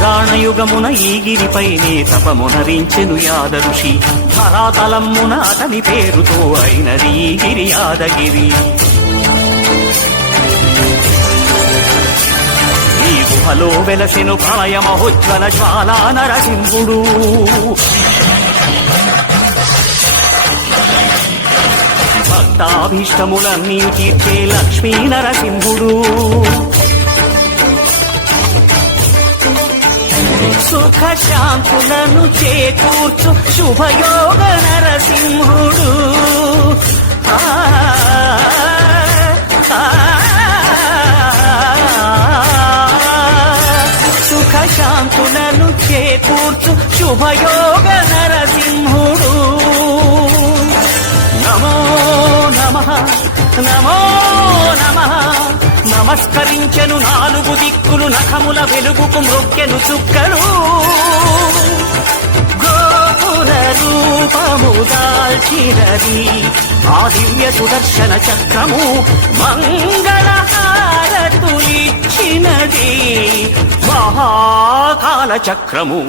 పురాణయుగమున ఈ గిరిపైనే తపమునరించెను యాద ఋషి. ధరాతలమ్మున అతని పేరుతో అయినది ఈ గిరి యాదగిరి. ఈ గుహలో వెలసెను ప్రళయ మహోజ్వల జ్వాలా నరసింహుడు. భక్తాభీష్టములన్నీ తీర్చే లక్ష్మీ నరసింహుడు. సుఖ శాంతులను చేకూర్చు శుభయోగ నరసింహుడు. సుఖ శాంతులను చేకూర్చు శుభయోగ నరసింహుడు. నమో నమః నమో నమః. నమస్కరించెను నాలుగు దిక్కులు, నఖముల వెలుగుకు మ్రొక్కెను చుక్కలు. గోపుర రూపము దాల్చినది ఆ దివ్య సుదర్శన చక్రము. మంగళహారతులిచ్చినది మహాకాల చక్రము.